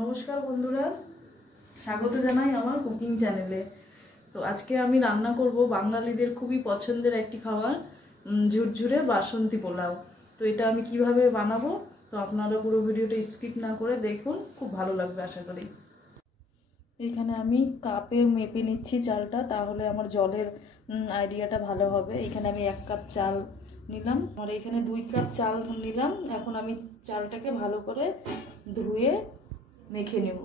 নমস্কার বন্ধুরা, স্বাগত জানাই আমার কুকিং চ্যানেলে। তো আজকে আমি রান্না করব বাঙালিদের খুবই পছন্দের একটি খাবার, ঝুরঝুরে বাসন্তী পোলাও। তো এটা আমি কিভাবে বানাবো, তো আপনারা পুরো ভিডিওটা স্কিপ না করে দেখুন, খুব ভালো লাগবে আশা করি। এখানে আমি কাপে মেপে নিচ্ছি চালটা, তাহলে আমার জলের আইডিয়াটা ভালো হবে। এখানে আমি 1 কাপ চাল নিলাম, আর এখানে 2 কাপ চাল নিলাম। এখন আমি চালটাকে ভালো করে ধুয়ে মেখে নেব।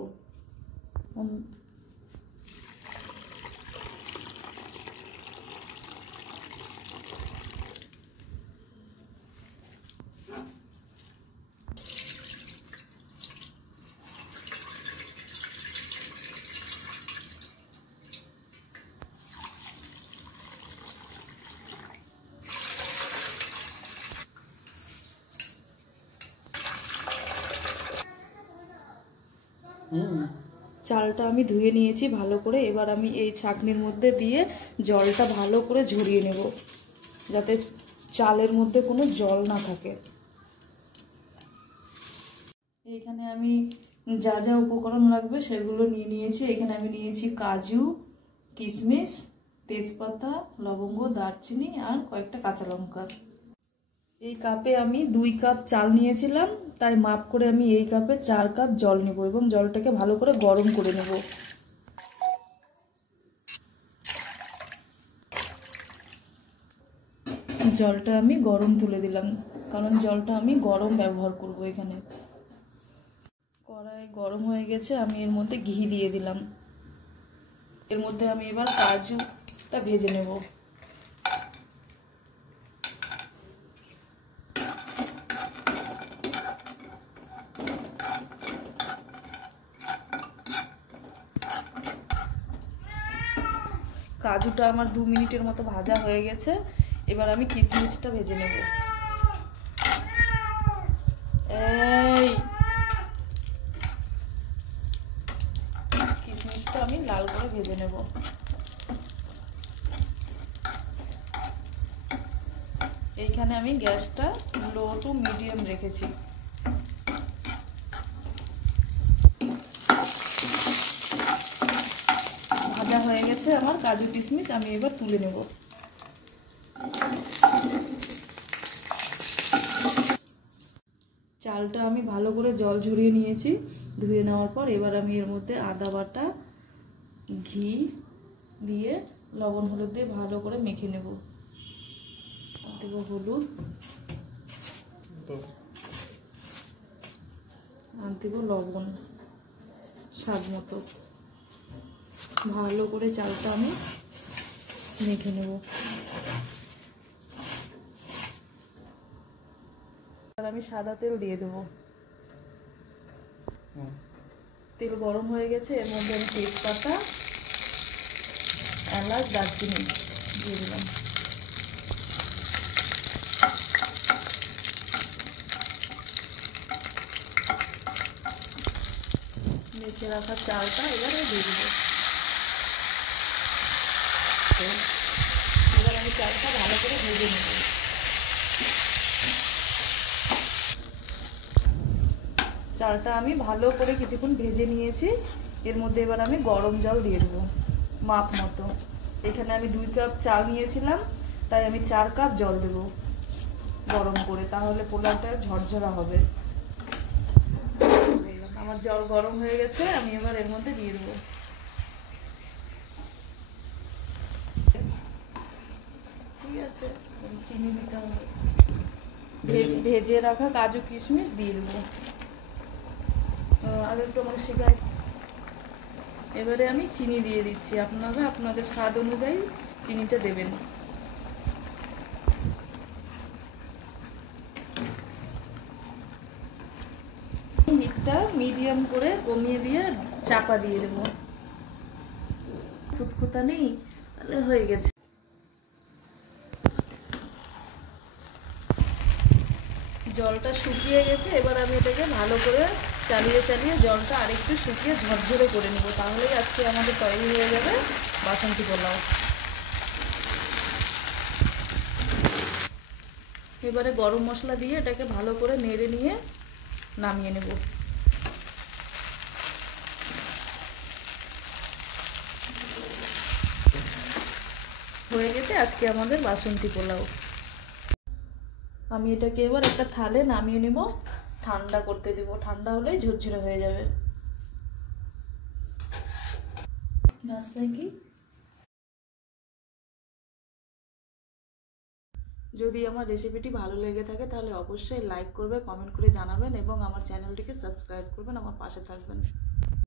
চালটা আমি ধুয়ে নিয়েছি ভালো করে। এবার আমি এই ছাঁকনির মধ্যে দিয়ে জলটা ভালো করে ঝরিয়ে নেব, যাতে চালের মধ্যে কোনো জল না থাকে। এইখানে আমি যা যা উপকরণ লাগবে সেগুলো নিয়ে নিয়েছি। এখানে আমি নিয়েছি কাজু, কিশমিশ, তেজপাতা, লবঙ্গ, দারচিনি আর কয়েকটা কাঁচা লঙ্কা। এই কাপে আমি 2 কাপ চাল নিয়েছিলাম, তাই মাপ করে আমি এই কাপে 4 কাপ জল নেব এবং জলটাকে ভালো করে গরম করে নেব। জলটা আমি গরম তুলে দিলাম, কারণ জলটা আমি গরম ব্যবহার করব। এখানে কড়াই গরম হয়ে গেছে, আমি এর মধ্যে ঘি দিয়ে দিলাম। এর মধ্যে আমি এবার কাজুটা ভেজে নেব। কাজুটা আমার 2 মিনিটের মতো ভাজা হয়ে গেছে। এবার আমি কিশমিশটা ভেজে নেব। কিশমিশটা আমি লাল করে ভেজে নেব। এইখানে আমি গ্যাসটা লো টু মিডিয়াম রেখেছি। ভাজা হয়ে গেছে আমার কাজু কিশমিশ, আমি এবার তুলে নেব। চালটা আমি ভালো করে জল ঝরিয়ে নিয়েছি। ধুয়ে নেওয়ার পর এবার আমি এর মধ্যে আদা বাটা, ঘি দিয়ে লবণ হলুদ দিয়ে ভালো করে মেখে নেব। দেব হলুদ, আর দেব লবণ স্বাদ মতো। ভালো করে চালটা আমি মেখে নেব। আর আমি সাদা তেল দিয়ে দেবো। তেল গরম হয়ে গেছে, এর মধ্যে আমি তেজপাতা, এলাচ, দারচিনি দিয়ে দিলাম। মেখে রাখা চালটা এবারে দিয়ে দেবো। এবার আমি চালটা ভালো করে ভেজে নেব। চালটা আমি ভালো করে কিছুক্ষণ ভেজে নিয়েছি। এর মধ্যে এবার আমি গরম জল দিয়ে দেবো মাপ মতো। এখানে আমি 2 কাপ চাল নিয়েছিলাম, তাই আমি 4 কাপ জল দেব গরম করে, তাহলে পোলাওটা ঝরঝরা হবে। আমার জল গরম হয়ে গেছে, আমি এবার এর মধ্যে দিয়ে দেবো। ঠিক আছে, চিনি দিতে হবে। ভেজে রাখা কাজু কিশমিশ দিয়ে দেবো। আর একটু আমাকে শেখায়। এবারে আমি চিনি দিয়ে দিচ্ছি, আপনারা আপনাদের স্বাদ অনুযায়ী চিনিটা দেবেন। হিটটা মিডিয়াম করে কমিয়ে দিয়ে চাপা দিয়ে দেবো। খুঁতখুঁতা নেই, তাহলে হয়ে গেছে। জলটা শুকিয়ে গেছে, এবার আমি এটাকে ভালো করে চালিয়ে চালিয়ে জলটা আরেকটু শুকিয়ে ঝরঝরে করে নেব, তাহলেই আজকে আমাদের তৈরি হয়ে যাবে বাসন্তী পোলাও। এবারে গরম মশলা দিয়ে এটাকে ভালো করে নেড়ে নিয়ে নামিয়ে নেব। রেখে আজকে আমাদের বাসন্তী পোলাও। আমি এটাকে এবার একটা থালে নামিয়ে নেব, ঠান্ডা করতে দেব, ঠান্ডা হলেই ঝরঝরে হয়ে যাবে। রাস্তায় কি যদি আমার রেসিপিটি ভালো লেগে থাকে তাহলে অবশ্যই লাইক করবে, কমেন্ট করে জানাবেন এবং আমার চ্যানেলটিকে সাবস্ক্রাইব করবেন, আমার পাশে থাকবেন।